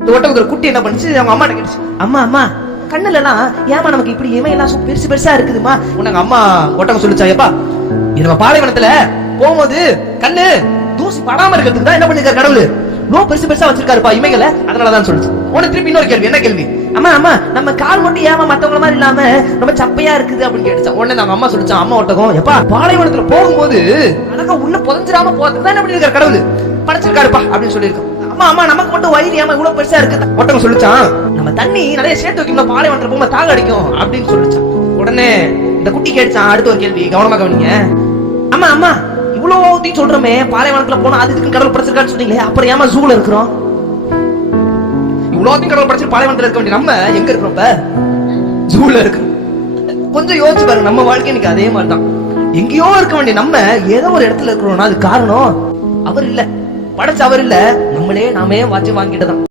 இந்த ஒட்டகத்துல குட்டி என்ன பண்ணுச்சு, அவங்க அம்மா கேட்டுச்சு, அம்மா அம்மா கண்ணுல எல்லாம் ஏமா நமக்கு இப்படி இமையெல்லாம் பெருசு பெருசா இருக்குதுமா. உனக்கு அம்மா ஒட்டகம் சொல்லிச்சா, எப்பா நம்ம பாலைவனத்துல போகும்போது கண்ணு தூசி படாம இருக்கிறதுக்கு தான் என்ன பண்ணிருக்காரு கடவுள் பெருசு பெருசா வச்சிருக்காருப்பா இமைகளை, அதனாலதான் சொல்லுச்சு. உனக்கு திருப்பி இன்னொரு கேள்வி, என்ன கேள்வி, அம்மா அம்மா நம்ம கால் மட்டும் ஏமா மத்தவங்கள மாதிரி இல்லாம ரொம்ப சப்பையா இருக்குது அப்படின்னு கேட்டுச்சா. உடனே அவங்க அம்மா சொல்லிச்சான், அம்மா ஒட்டகம் எப்பா பாலைவனத்துல போகும்போது அழகா உள்ள புதஞ்சிராம போறதுக்கு தான் என்ன பண்ணிருக்காரு கடவுள் படைச்சிருக்காருப்பா அப்படின்னு சொல்லியிருக்கோம். அம்மா அம்மா நமக்கு மட்டும் வயிறு ஏமா இவ்வளவு பெருசா இருக்கு. ஒட்டகம் சொல்லிச்சான், நம்ம தண்ணி நிறைய சேர்த்து வைக்கணும், பாலைவனத்துல போகும்போது தாக அடிக்கும் அப்படின்னு சொல்லிச்சான். உடனே இந்த குட்டி கேட்டுச்சான், அடுத்த ஒரு கேள்வி கவனமா கவனிங்க, அம்மா அம்மா இவ்வளவு சொல்றோமே பாலைவனத்துல போனா அது இதுக்கு கடவுள் படைச்சிருக்கான்னு சொன்னீங்களே, அப்புறம் ஏமா ஜூல இருக்கிறோம்? இவ்வளவு கடவுள் படைச்சு பாலைவனத்துல இருக்க வேண்டிய நம்ம எங்க இருக்கிறோம்? இப்ப ஜூல இருக்கிறோம். கொஞ்சம் யோசிச்சு பாருங்க, நம்ம வாழ்க்கை இன்னைக்கு அதே மாதிரிதான். எங்கேயோ இருக்க வேண்டிய நம்ம ஏதோ ஒரு இடத்துல இருக்கிறோம்னா அது காரணம் அவர் இல்ல, படைச்ச அவர் இல்ல, நம்மளே நாமே வாட்சி வாங்கிட்டுதான்.